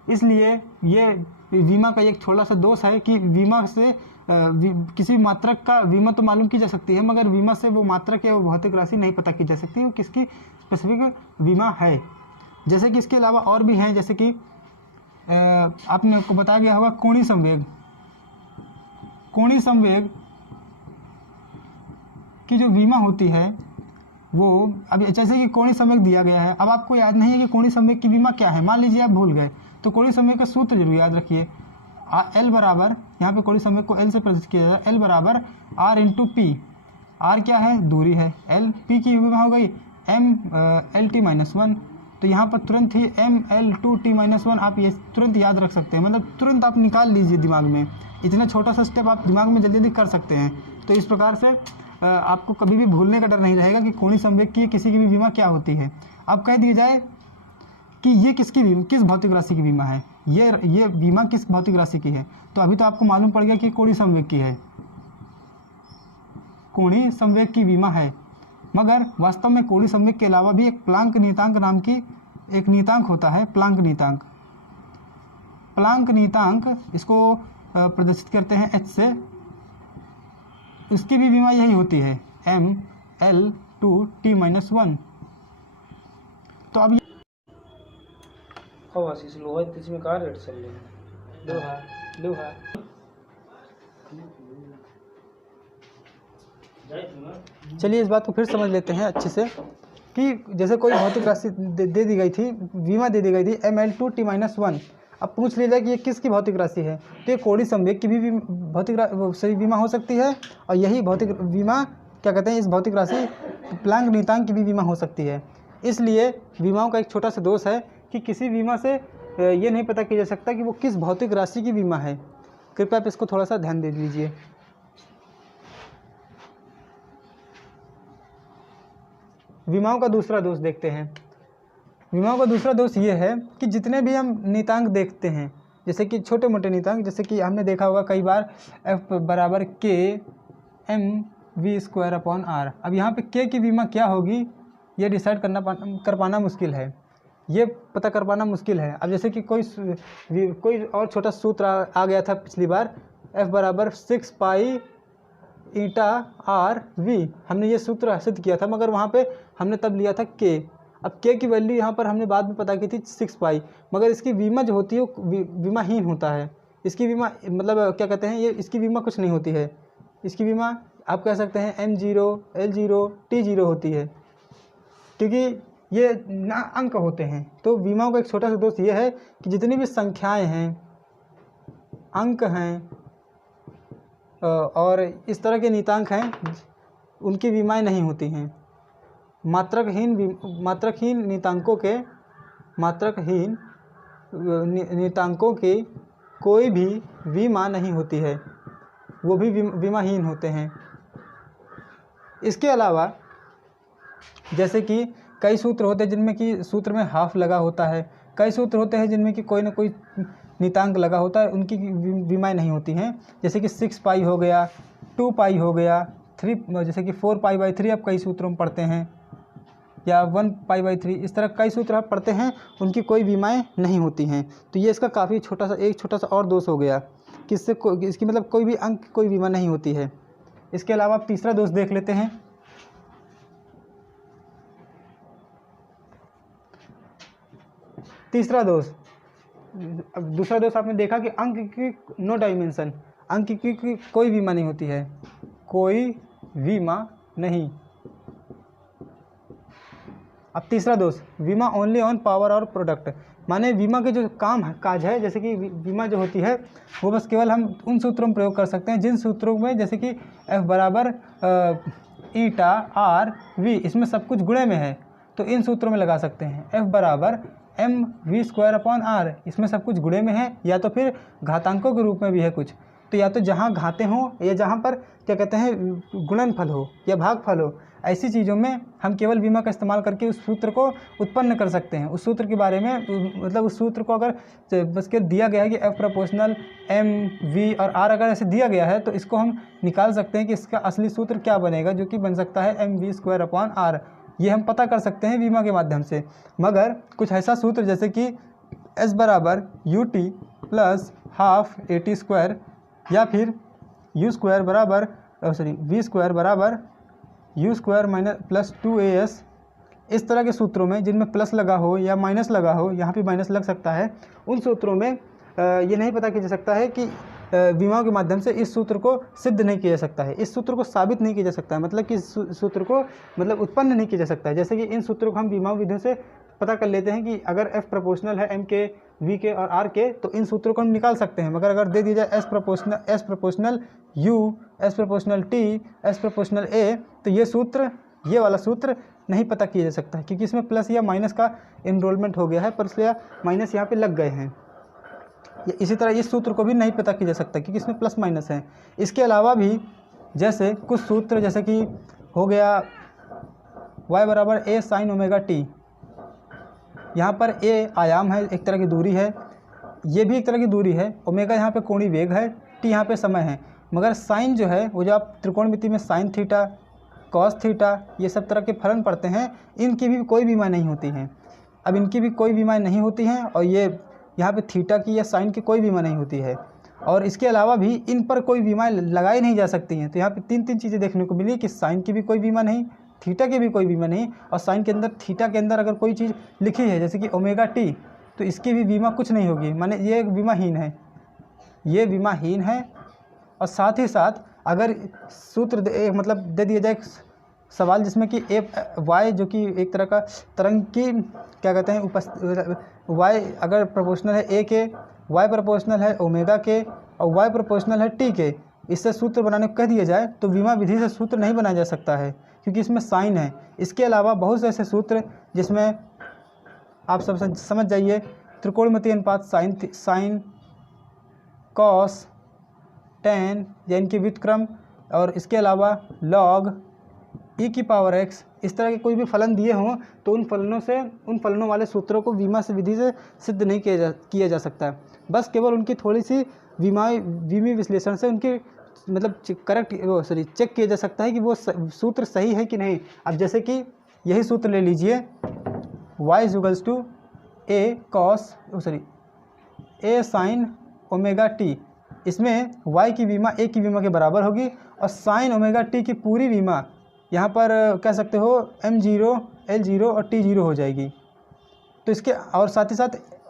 इसलिए ये बीमा का एक थोड़ा सा दोष है कि बीमा से किसी मात्रक का बीमा तो मालूम की जा सकती है, मगर बीमा से वो मात्रक या वो भौतिक राशि नहीं पता की जा सकती वो किसकी स्पेसिफिक बीमा है। जैसे कि इसके अलावा और भी हैं, जैसे कि आपने को बताया गया होगा कोणीय संवेग की जो बीमा होती है वो, अब जैसे कि कोणीय संवेग दिया गया है, अब आपको याद नहीं है कि कोणीय संवेग की बीमा क्या है, मान लीजिए आप भूल गए, तो कोणीय संवेग का सूत्र जरूर याद रखिए। L बराबर, यहाँ पे कोणीय संवेग को L से प्रदर्शित किया जाता है, L बराबर R/P। R क्या है, दूरी है, L P की बीमा हो गई MLT-1। तो यहाँ पर तुरंत ही ML2T-1 आप ये तुरंत याद रख सकते हैं, मतलब तुरंत आप निकाल लीजिए दिमाग में। इतना छोटा सा स्टेप आप दिमाग में जल्दी जल्दी कर सकते हैं। तो इस प्रकार से आपको कभी भी भूलने का डर नहीं रहेगा कि कोणीय संवेग की किसी की भी बीमा क्या होती है। अब कह दिया जाए कि ये किस भौतिक राशि की बीमा है, ये बीमा किस भौतिक राशि की है, तो अभी तो आपको मालूम पड़ गया कि कोणीय संवेग की है, कोणीय संवेग की बीमा है। मगर वास्तव में कोणीय संवेग के अलावा भी एक प्लांक नियतांक नाम की एक नियतांक होता है, प्लांक नियतांक इसको प्रदर्शित करते हैं H से। इसकी भी बीमा यही होती है ML2T-1। तो अब आशीष लोहा इसमें कहाँ रेट चल रही है, लोहा चलिए इस बात को फिर समझ लेते हैं अच्छे से कि जैसे कोई भौतिक राशि दे दी गई थी, बीमा दे दी गई थी ML2T-1। अब पूछ लिया जाए कि ये किसकी भौतिक राशि है, तो ये कोणीय संवेग की भी भौतिक सही बीमा हो सकती है, और यही भौतिक बीमा क्या कहते हैं, इस भौतिक राशि प्लांक नियतांक की भी बीमा हो सकती है। इसलिए बीमाओं का एक छोटा सा दोष है कि किसी बीमा से ये नहीं पता किया जा सकता कि वो किस भौतिक राशि की बीमा है। कृपया आप इसको थोड़ा सा ध्यान दे दीजिए। विमाओं का दूसरा दोष देखते हैं। विमाओं का दूसरा दोष ये है कि जितने भी हम नियतांक देखते हैं, जैसे कि छोटे मोटे नियतांक, जैसे कि हमने देखा होगा कई बार F बराबर K mv²/r। अब यहाँ पे K की विमा क्या होगी ये डिसाइड कर पाना मुश्किल है, ये पता कर पाना मुश्किल है। अब जैसे कि कोई और छोटा सूत्र आ गया था पिछली बार, F बराबर 6 पाई ईटा आर वी, हमने ये सूत्र सिद्ध किया था, मगर वहाँ पे हमने तब लिया था K। अब K की वैल्यू यहाँ पर हमने बाद में पता की थी 6 पाई, मगर इसकी विमा जो होती है वो विमाहीन होता है। इसकी विमा मतलब क्या कहते हैं, ये इसकी विमा कुछ नहीं होती है, इसकी विमा आप कह सकते हैं M0 L0 T0 होती है, क्योंकि ये ना अंक होते हैं। तो विमाओं का एक छोटा सा दोष ये है कि जितनी भी संख्याएं हैं, अंक हैं और इस तरह के नियतांक हैं, उनकी विमाएं नहीं होती हैं। मात्रकहीन नियतांकों के कोई भी विमा नहीं होती है, वो भी विमाहीन होते हैं। इसके अलावा जैसे कि कई सूत्र होते हैं जिनमें कि सूत्र में हाफ लगा होता है, कई सूत्र होते हैं जिनमें कि कोई ना कोई नियतांक लगा होता है, उनकी विमाएं नहीं होती हैं। जैसे कि 6 पाई हो गया, 2 पाई हो गया, 3 जैसे कि 4 पाई/3 आप कई सूत्रों में पढ़ते हैं, या 1 पाई/3, इस तरह कई सूत्र आप पढ़ते हैं, उनकी कोई विमाएं नहीं होती हैं। तो ये इसका काफ़ी एक छोटा सा और दोष हो गया कि इसकी मतलब कोई भी अंक कोई विमा नहीं होती है। इसके अलावा आप तीसरा दोष देख लेते हैं। तीसरा दोष, अब दूसरा दोष आपने देखा कि अंक की नो डायमेंशन, अंक की कोई विमा नहीं होती है, कोई विमा नहीं। अब तीसरा दोष, विमा ओनली ऑन पावर और प्रोडक्ट, माने विमा के जो काज है, जैसे कि विमा जो होती है वो बस केवल हम उन सूत्रों में प्रयोग कर सकते हैं जिन सूत्रों में जैसे कि F बराबर ईटा आर वी, इसमें सब कुछ गुणे में है, तो इन सूत्रों में लगा सकते हैं। F बराबर mv²/r, इसमें सब कुछ गुणे में है, या तो फिर घातांकों के रूप में भी है कुछ, तो या तो जहाँ घाते हों या जहाँ पर क्या कहते हैं गुणनफल हो या भागफल हो, ऐसी चीज़ों में हम केवल विमा का इस्तेमाल करके उस सूत्र को उत्पन्न कर सकते हैं। उस सूत्र के बारे में मतलब उस सूत्र को अगर बस के दिया गया है कि F प्रोपोर्शनल M V और R अगर ऐसे दिया गया है, तो इसको हम निकाल सकते हैं कि इसका असली सूत्र क्या बनेगा, जो कि बन सकता है mv²/r। ये हम पता कर सकते हैं विमा के माध्यम से। मगर कुछ ऐसा सूत्र जैसे कि S बराबर ut प्लस हाफ at², या फिर u² बराबर v² बराबर u² माइनस प्लस 2as, इस तरह के सूत्रों में जिनमें प्लस लगा हो या माइनस लगा हो, यहाँ पे माइनस लग सकता है, उन सूत्रों में ये नहीं पता किया जा सकता है कि विमाओं के माध्यम से इस सूत्र को सिद्ध नहीं किया जा सकता है, इस सूत्र को साबित नहीं किया जा सकता है, मतलब कि इस सूत्र को मतलब उत्पन्न नहीं किया जा सकता है। जैसे कि इन सूत्रों को हम विमाओं विधियों से पता कर लेते हैं कि अगर F प्रोपोर्शनल है M के, V के और R के, तो इन सूत्रों को हम निकाल सकते हैं। मगर अगर दे दिया जाए S proportional U, S proportional T, S proportional A, तो ये वाला सूत्र नहीं पता किया जा सकता है, क्योंकि इसमें प्लस या माइनस का इनरोलमेंट हो गया है, प्लस या माइनस यहाँ पे लग गए हैं। इसी तरह इस सूत्र को भी नहीं पता किया जा सकता क्योंकि इसमें प्लस माइनस है। इसके अलावा भी जैसे कुछ सूत्र, जैसे कि हो गया y बराबर a sin ओमेगा t, यहाँ पर a आयाम है, एक तरह की दूरी है, ये भी एक तरह की दूरी है, ओमेगा यहाँ पे कोणीय वेग है, t यहाँ पे समय है। मगर साइन जो है वो जो आप त्रिकोणमिति में साइन थीटा, कॉस थीटा, ये सब तरह के फलन पढ़ते हैं, इनकी भी कोई विमा नहीं होती हैं। अब इनकी भी कोई विमा नहीं होती हैं, और ये यहाँ पे थीटा की या साइन की कोई विमा नहीं होती है, और इसके अलावा भी इन पर कोई बीमा लगाई नहीं जा सकती हैं। तो यहाँ पे तीन चीज़ें देखने को मिली कि साइन की भी कोई बीमा नहीं, थीटा की भी कोई बीमा नहीं, और साइन के अंदर, थीटा के अंदर अगर कोई चीज़ लिखी है जैसे कि ओमेगा टी, तो इसकी भी बीमा कुछ नहीं होगी, माने ये बीमाहीन है, ये बीमाहीन है। और साथ ही साथ अगर सूत्र मतलब दे दिया जाए सवाल जिसमें कि वाई जो कि एक तरह का तरंग की क्या कहते हैं वाई अगर प्रोपोर्शनल है ए के, वाई प्रोपोर्शनल है ओमेगा के, और वाई प्रोपोर्शनल है टी के, इससे सूत्र बनाने को कह दिया जाए तो विमा विधि से सूत्र नहीं बनाया जा सकता है क्योंकि इसमें साइन है। इसके अलावा बहुत से ऐसे सूत्र जिसमें आप सब समझ जाइए, त्रिकोणमिति अनुपात साइन कॉस टेन या इनके व्युत्क्रम, और इसके अलावा लॉग e की पावर x इस तरह के कोई भी फलन दिए हों तो उन फलनों वाले सूत्रों को वीमा से विधि से सिद्ध नहीं किया जा सकता। बस केवल उनकी थोड़ी सी विमी विश्लेषण से उनकी मतलब चेक किया जा सकता है कि वो सूत्र सही है कि नहीं। अब जैसे कि यही सूत्र ले लीजिए y equals to a sine omega T. इसमें y की विमा a की विमा के बराबर होगी और साइन ओमेगा टी की पूरी विमा यहाँ पर कह सकते हो m0 l0 और t0 हो जाएगी। तो इसके और साथ ही साथ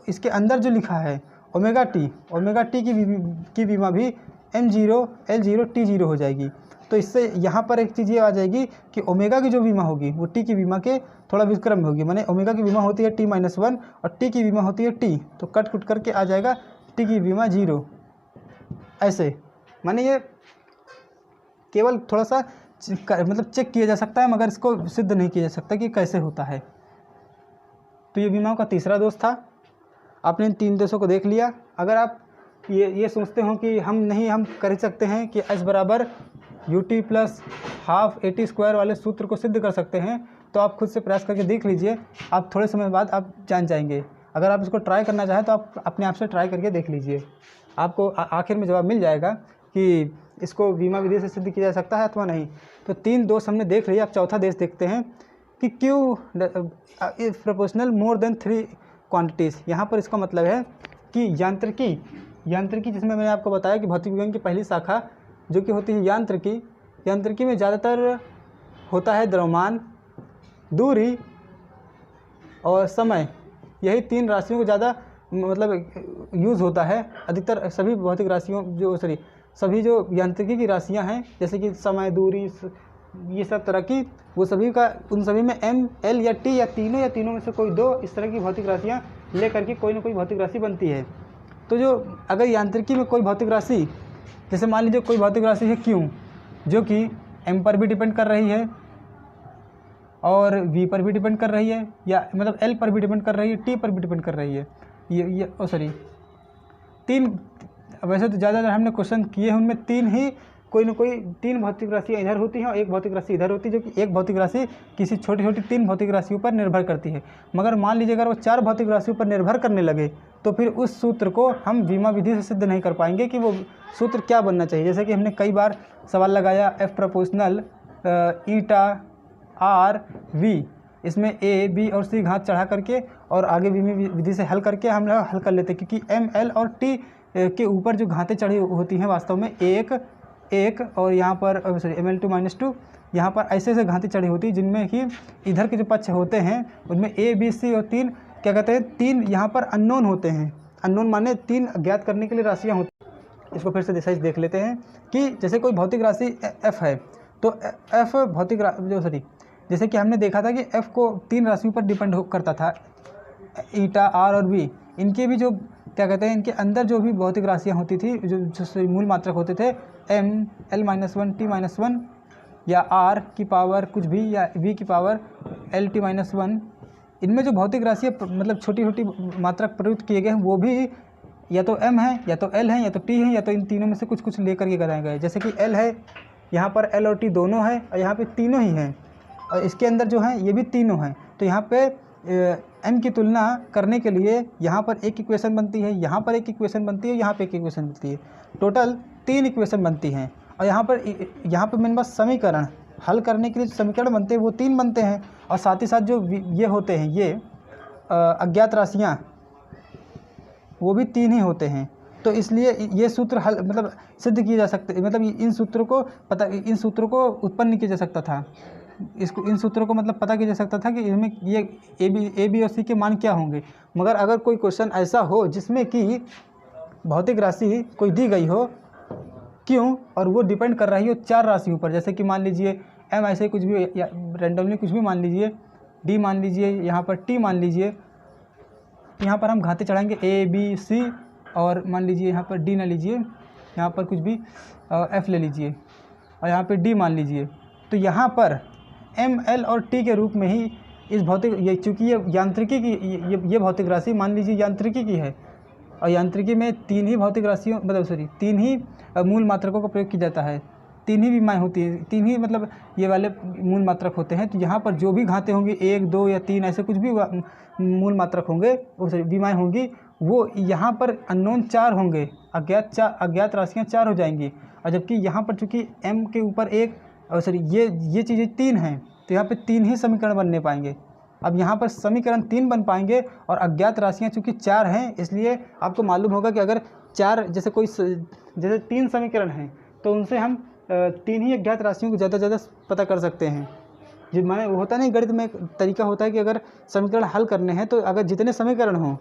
इसके अंदर जो लिखा है ओमेगा टी की विमा भी m0 l0 t0 हो जाएगी। तो इससे यहाँ पर एक चीज़ ये आ जाएगी कि ओमेगा की जो विमा होगी वो टी की विमा के थोड़ा विक्रम में होगी। माने ओमेगा की विमा होती है t-1 और टी की विमा होती है t, तो कट कुट करके आ जाएगा टी की विमा 0। ऐसे माने ये केवल थोड़ा सा मतलब चेक किया जा सकता है मगर इसको सिद्ध नहीं किया जा सकता कि कैसे होता है। तो ये विमाओं का तीसरा दोष था। आपने इन 3 दोषों को देख लिया। अगर आप ये सोचते हो कि हम कर सकते हैं कि s बराबर ut plus half AT square वाले सूत्र को सिद्ध कर सकते हैं तो आप खुद से प्रयास करके देख लीजिए, आप थोड़े समय बाद आप जान जाएंगे। अगर आप इसको ट्राई करना चाहें तो आप अपने आप से ट्राई करके देख लीजिए, आपको आखिर में जवाब मिल जाएगा कि इसको विमा विधि से सिद्ध किया जा सकता है अथवा नहीं। तो 3 दोष हमने देख लिए। अब चौथा दोष देखते हैं कि Q is proportional more than 3 quantities. यहाँ पर इसका मतलब है कि यांत्रिकी जिसमें मैंने आपको बताया कि भौतिक विज्ञान की पहली शाखा जो कि होती है यांत्रिकी में ज़्यादातर होता है द्रव्यमान, दूरी और समय। यही 3 राशियों को ज़्यादा मतलब यूज़ होता है। अधिकतर सभी भौतिक राशियों सभी जो यांत्रिकी की राशियां हैं जैसे कि समय, दूरी, ये सब तरह की वो सभी का उन सभी में m, l या t या तीनों में से कोई 2 इस तरह की भौतिक राशियां लेकर के कोई ना कोई भौतिक राशि बनती है। तो जो अगर यांत्रिकी में कोई भौतिक राशि, जैसे मान लीजिए कोई भौतिक राशि है Q जो कि m पर भी डिपेंड कर रही है और v पर भी डिपेंड कर रही है, या मतलब l पर भी डिपेंड कर रही है, t पर भी डिपेंड कर रही है। वैसे तो ज़्यादातर हमने क्वेश्चन किए हैं उनमें 3 भौतिक राशियाँ इधर होती हैं और 1 भौतिक राशि इधर होती है, जो कि एक भौतिक राशि किसी छोटी 3 भौतिक राशियों पर निर्भर करती है। मगर मान लीजिए अगर वो 4 भौतिक राशियों पर निर्भर करने लगे तो फिर उस सूत्र को हम विमा विधि से सिद्ध नहीं कर पाएंगे कि वो सूत्र क्या बनना चाहिए। जैसे कि हमने कई बार सवाल लगाया F प्रोपोर्शनल ईटा R V, इसमें A, B और C घात चढ़ा करके और आगे विमी विधि से हल करके हम लोग हल कर लेते, क्योंकि M, L और T के ऊपर जो घातें चढ़ी होती हैं वास्तव में 1 और यहाँ पर ml2 -2 यहाँ पर ऐसे घातें चढ़ी होती हैं जिनमें कि इधर के जो पक्ष होते हैं उनमें A, B, C और 3 क्या कहते हैं 3 यहाँ पर अननोन होते हैं। अननोन माने 3 ज्ञात करने के लिए राशियाँ होती हैं। इसको फिर से देख लेते हैं कि जैसे कोई भौतिक राशि F है तो F भौतिक जैसे कि हमने देखा था कि F को 3 राशियों पर डिपेंड करता था, ईटा, R और V। इनके भी जो क्या कहते हैं इनके अंदर जो भी भौतिक राशियाँ होती थी जो मूल मात्रक होते थे m, l-1, t-1 या r की पावर कुछ भी या v की पावर lt-1, इनमें जो भौतिक राशियाँ मतलब छोटी मात्रक प्रयुक्त किए गए हैं वो भी या तो m है या तो l है या तो t है या तो इन तीनों में से कुछ लेकर के कराए गए। जैसे कि l है, यहाँ पर l और t दोनों है और यहाँ पे तीनों ही हैं और इसके अंदर जो है ये भी तीनों हैं। तो यहाँ पे m की तुलना करने के लिए यहाँ पर एक इक्वेशन बनती है, यहाँ पर एक इक्वेशन बनती है, यहाँ पे एक इक्वेशन बनती है, टोटल 3 इक्वेशन बनती हैं। और यहाँ पर मेरे पास समीकरण हल करने के लिए जो समीकरण बनते हैं वो 3 बनते हैं और साथ ही साथ जो ये होते हैं ये अज्ञात राशियाँ वो भी 3 ही होते हैं। तो इसलिए ये सूत्र हल मतलब सिद्ध किए जा सकते, मतलब इन सूत्रों को उत्पन्न नहीं किया जा सकता था। इन सूत्रों को मतलब पता किया जा सकता था कि इनमें ये ए बी और सी के मान क्या होंगे। मगर अगर कोई क्वेश्चन ऐसा हो जिसमें कि भौतिक राशि कोई दी गई हो क्यों और वो डिपेंड कर रही हो 4 राशियों पर, जैसे कि मान लीजिए m ऐसे कुछ भी या रेंडमली कुछ भी मान लीजिए, d मान लीजिए, यहाँ पर t मान लीजिए, यहाँ पर हम घाते चढ़ाएंगे a b c और मान लीजिए यहाँ पर d ना लीजिए, यहाँ पर कुछ भी f ले लीजिए और यहाँ पर d मान लीजिए। तो यहाँ पर m, l और t के रूप में ही इस भौतिक चूँकि ये यांत्रिकी की ये भौतिक राशि मान लीजिए यांत्रिकी की है और यांत्रिकी में 3 ही भौतिक राशियों 3 ही मूल मात्रकों का प्रयोग किया जाता है। तीन ही विमाएँ होती हैं, तीन ही मतलब ये वाले मूल मात्रक होते हैं। तो यहाँ पर जो भी घातें होंगी 1, 2 या 3 ऐसे कुछ भी मूल मात्रक होंगे, विमाएँ होंगी, वो यहाँ पर अननोन 4 होंगे, अज्ञात राशियाँ 4 हो जाएंगी। और जबकि यहाँ पर चूँकि m के ऊपर एक ये चीज़ें 3 हैं, तो यहाँ पे 3 ही समीकरण बनने पाएंगे। अब यहाँ पर समीकरण 3 बन पाएंगे और अज्ञात राशियाँ चूँकि 4 हैं, इसलिए आपको मालूम होगा कि अगर 4 जैसे 3 समीकरण हैं तो उनसे हम 3 ही अज्ञात राशियों को ज़्यादा से ज़्यादा पता कर सकते हैं। जो माने होता नहीं, गणित में एक तरीका होता है कि अगर समीकरण हल करने हैं तो अगर जितने समीकरण हों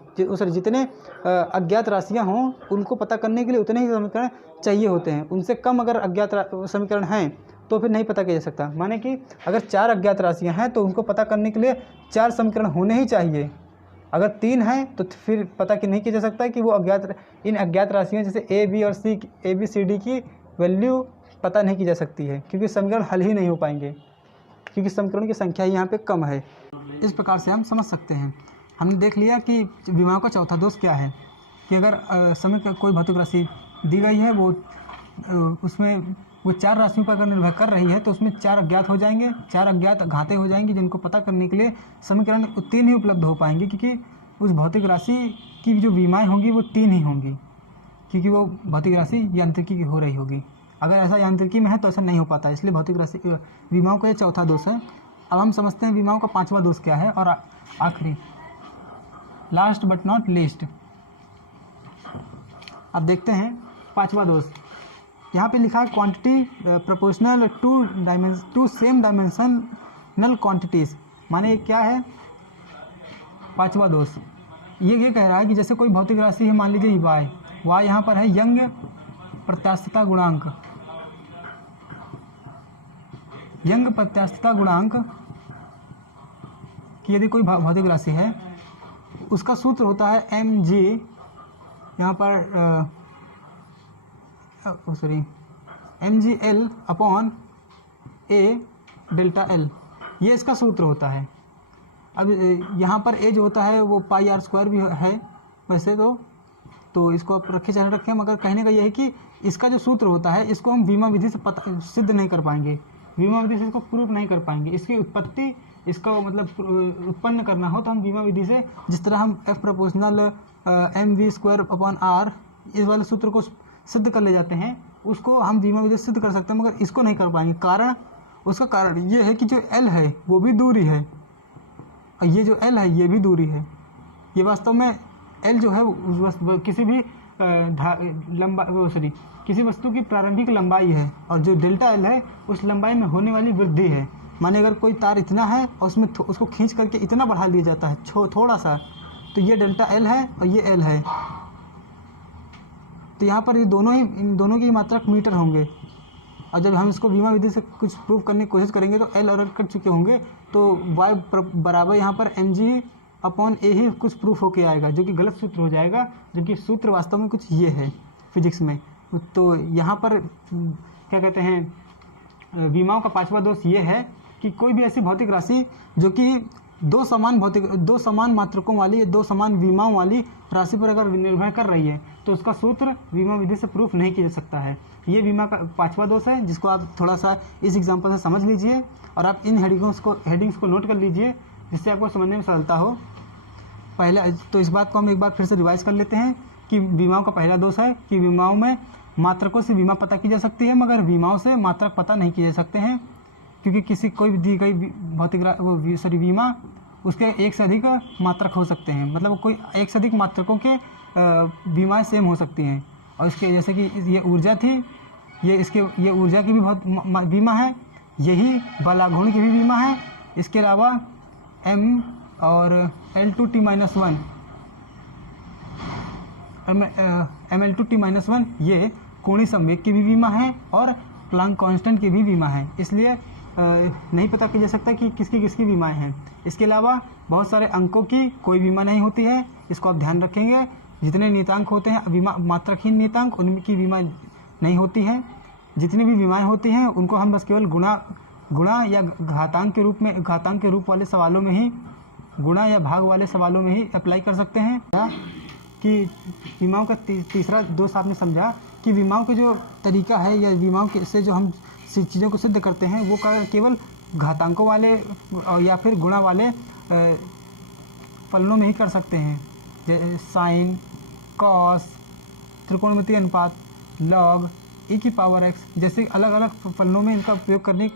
जितने अज्ञात राशियाँ हों, उनको पता करने के लिए उतने ही समीकरण चाहिए होते हैं। उनसे कम अगर अज्ञात समीकरण हैं तो फिर नहीं पता किया जा सकता। माने कि अगर 4 अज्ञात राशियाँ हैं तो उनको पता करने के लिए 4 समीकरण होने ही चाहिए। अगर 3 हैं तो फिर पता कि नहीं किया जा सकता कि वो इन अज्ञात राशियाँ जैसे ए बी सी डी की वैल्यू पता नहीं की जा सकती है, क्योंकि समीकरण हल ही नहीं हो पाएंगे, क्योंकि समीकरणों की संख्या ही यहाँ पे कम है। इस प्रकार से हम समझ सकते हैं। हमने देख लिया कि विमाओं का चौथा दोष क्या है, कि अगर समय का कोई भौतिक राशि दी गई है, उसमें वो 4 राशियों पर अगर निर्भर कर रही है तो उसमें 4 अज्ञात हो जाएंगे, 4 अज्ञात घाते हो जाएंगी, जिनको पता करने के लिए समीकरण 3 ही उपलब्ध हो पाएंगे, क्योंकि उस भौतिक राशि की जो विमाएँ होंगी वो 3 ही होंगी, क्योंकि वो भौतिक राशि यांत्रिकी की हो रही होगी। अगर ऐसा यांत्रिकी में है तो ऐसा नहीं हो पाता, इसलिए भौतिक राशि विमाओं का ये चौथा दोष है। अब हम समझते हैं विमाओं का 5वां दोष क्या है, और आखिरी लास्ट बट नॉट लीस्ट। अब देखते हैं 5वां दोष। यहाँ पे लिखा है quantity proportional to same dimensional quantities. माने ये क्या है 5वां दोष? ये कह रहा है कि जैसे कोई भौतिक राशि है, मान लीजिए y यहाँ पर है यंग प्रत्यास्थता गुणांक। यंग प्रत्यास्थता गुणांक की यदि कोई भौतिक राशि है, उसका सूत्र होता है mg यहाँ पर mgl upon a delta l, ये इसका सूत्र होता है। अब यहाँ पर a जो होता है वो पाई r स्क्वायर भी है वैसे तो इसको आप रखे चाहे रखें, मगर कहने का यह है कि इसका जो सूत्र होता है इसको हम वीमा विधि से सिद्ध नहीं कर पाएंगे, वीमा विधि से इसको प्रूफ नहीं कर पाएंगे। इसकी उत्पत्ति, इसका मतलब उत्पन्न करना हो तो हम वीमा विधि से, जिस तरह हम F proportional mv square upon r इस वाले सूत्र को सिद्ध कर ले जाते हैं, उसको हम वीमा विधि से सिद्ध कर सकते हैं, मगर इसको नहीं कर पाएंगे। उसका कारण ये है कि जो L है वो भी दूरी है, और ये जो L है ये भी दूरी है। ये वास्तव में L जो है किसी भी किसी वस्तु की प्रारंभिक लंबाई है, और जो डेल्टा L है उस लंबाई में होने वाली वृद्धि है। माने अगर कोई तार इतना है और उसमें उसको खींच करके इतना बढ़ा दिया जाता है थोड़ा सा, तो ये डेल्टा L है और ये L है। तो यहाँ पर ये इन दोनों की मात्रक मीटर होंगे, और जब हम इसको वीमा विधि से कुछ प्रूव करने की कोशिश करेंगे तो L और L कट चुके होंगे, तो y बराबर यहाँ पर mg अपॉन a ही कुछ प्रूफ होके आएगा, जो कि गलत सूत्र हो जाएगा, जबकि सूत्र वास्तव में कुछ ये है फिजिक्स में। तो यहाँ पर क्या कहते हैं, विमाओं का 5वां दोष ये है कि कोई भी ऐसी भौतिक राशि जो कि दो समान मात्रकों वाली, 2 समान विमाओं वाली राशि पर अगर निर्भर कर रही है तो उसका सूत्र विमा विधि से प्रूफ नहीं किया जा सकता है। ये विमा का 5वां दोष है, जिसको आप थोड़ा सा इस एग्जाम्पल से समझ लीजिए, और आप इन हेडिंग्स को नोट कर लीजिए, जिससे आपको समझने में सरलता हो। पहले तो इस बात को हम एक बार फिर से रिवाइज कर लेते हैं कि विमाओं का पहला दोष है कि विमाओं में मात्रकों से विमा पता की जा सकती है, मगर विमाओं से मात्रक पता नहीं किए जा सकते हैं, क्योंकि कोई दी गई भौतिक विमा उसके एक से अधिक मात्रक हो सकते हैं, मतलब कोई एक से अधिक मात्रकों के विमाएँ सेम हो सकती हैं। और इसके जैसे कि ये ऊर्जा थी, ये ऊर्जा की भी बहुत बीमा है, यही बलाघूर्ण की भी बीमा है। इसके अलावा m और L2T-1 mL2T-1 ये कोणीय संवेग की भी बीमा है और प्लांक कांस्टेंट की भी बीमा है, इसलिए नहीं पता किया जा सकता कि किसकी बीमाएँ हैं। इसके अलावा बहुत सारे अंकों की कोई बीमा नहीं होती है, इसको आप ध्यान रखेंगे। जितने नियतांक होते हैं मात्रकहीन नियतांक, उनकी बीमा नहीं होती है। जितनी भी बीमाएँ होती हैं उनको हम बस केवल गुणा या घातांक के रूप वाले सवालों में ही, गुणा या भाग वाले सवालों में ही अप्लाई कर सकते हैं। कि विमाओं का तीसरा दोष आपने समझा कि विमाओं का जो तरीका है या विमाओं के से जो हम चीज़ों को सिद्ध करते हैं वो केवल घातांकों वाले या फिर गुणा वाले फलनों में ही कर सकते हैं, जैसे साइन, कॉस, त्रिकोणमितीय अनुपात, लॉग, e⁻x जैसे अलग अलग फलनों में इनका उपयोग करने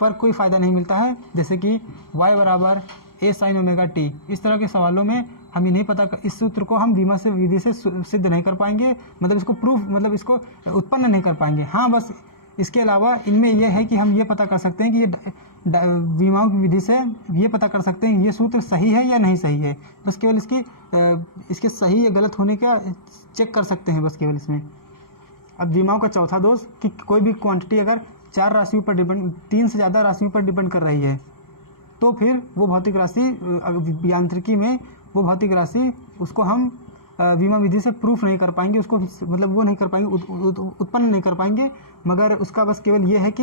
पर कोई फ़ायदा नहीं मिलता है, जैसे कि y बराबर a sin ओमेगा t। इस तरह के सवालों में हम ये नहीं पता, इस सूत्र को हम वीमा से विधि से सिद्ध नहीं कर पाएंगे, मतलब इसको प्रूफ मतलब इसको उत्पन्न नहीं कर पाएंगे। हाँ, बस इसके अलावा इनमें यह है कि हम ये पता कर सकते हैं कि ये विमाओं की विधि से ये पता कर सकते हैं ये सूत्र सही है या नहीं सही है, बस केवल इसके सही या गलत होने का चेक कर सकते हैं बस केवल इसमें। अब विमाओं का चौथा दोष कि कोई भी क्वांटिटी अगर 4 राशियों पर डिपेंड 3 से ज़्यादा राशियों पर डिपेंड कर रही है तो फिर वो भौतिक राशि यांत्रिकी में वो भौतिक राशि उसको हम विमा विधि से प्रूफ नहीं कर पाएंगे, उसको मतलब वो नहीं कर पाएंगे, उत्पन्न नहीं कर पाएंगे, मगर उसका बस केवल ये है कि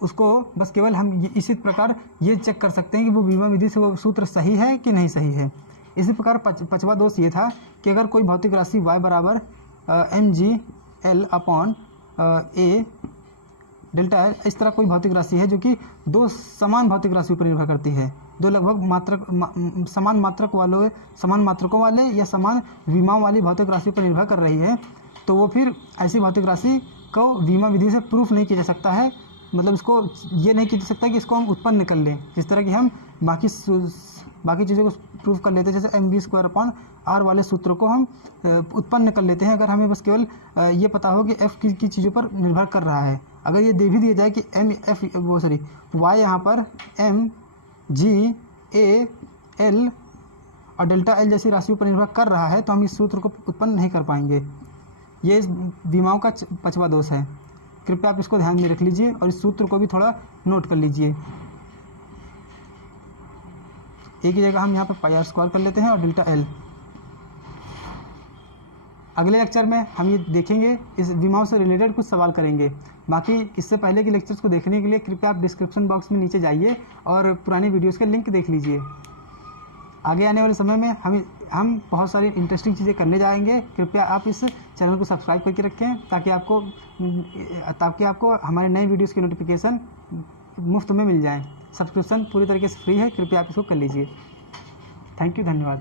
उसको बस केवल हम इसी प्रकार ये चेक कर सकते हैं कि वो विमा विधि से वो सूत्र सही है कि नहीं सही है। इसी प्रकार पांचवा दोष ये था कि अगर कोई भौतिक राशि y बराबर mg/l upon a delta L, इस तरह कोई भौतिक राशि है जो कि दो समान भौतिक राशियों पर निर्भर करती है, दो लगभग समान मात्रकों वाले या समान विमाओं वाली भौतिक राशियों पर निर्भर कर रही है, तो वो फिर ऐसी भौतिक राशि को विमा विधि से प्रूफ नहीं किया जा सकता है, मतलब इसको ये नहीं किया जा सकता कि इसको हम उत्पन्न कर लें, जिस तरह कि हम बाकी चीज़ों को प्रूफ कर लेते हैं, जैसे mv²/r वाले सूत्रों को हम उत्पन्न कर लेते हैं। अगर हमें बस केवल ये पता हो कि f की चीज़ों पर निर्भर कर रहा है, अगर ये दे भी दिया जाए कि y यहाँ पर m g a l और डेल्टा एल जैसी राशियों पर निर्भर कर रहा है तो हम इस सूत्र को उत्पन्न नहीं कर पाएंगे। ये इस विमाओं का पांचवा दोष है। कृपया आप इसको ध्यान में रख लीजिए और इस सूत्र को भी थोड़ा नोट कर लीजिए। एक ही जगह हम यहाँ पर πr² कर लेते हैं और डेल्टा एल। अगले लेक्चर में हम ये देखेंगे, इस विमाओं से रिलेटेड कुछ सवाल करेंगे। बाकी इससे पहले के लेक्चर्स को देखने के लिए कृपया आप डिस्क्रिप्शन बॉक्स में नीचे जाइए और पुरानी वीडियोस के लिंक देख लीजिए। आगे आने वाले समय में हम बहुत सारी इंटरेस्टिंग चीज़ें करने जाएंगे। कृपया आप इस चैनल को सब्सक्राइब करके रखें ताकि आपको हमारे नए वीडियोस की नोटिफिकेशन मुफ्त में मिल जाए। सब्सक्रिप्शन पूरी तरीके से फ्री है, कृपया आप इसको कर लीजिए। थैंक यू, धन्यवाद।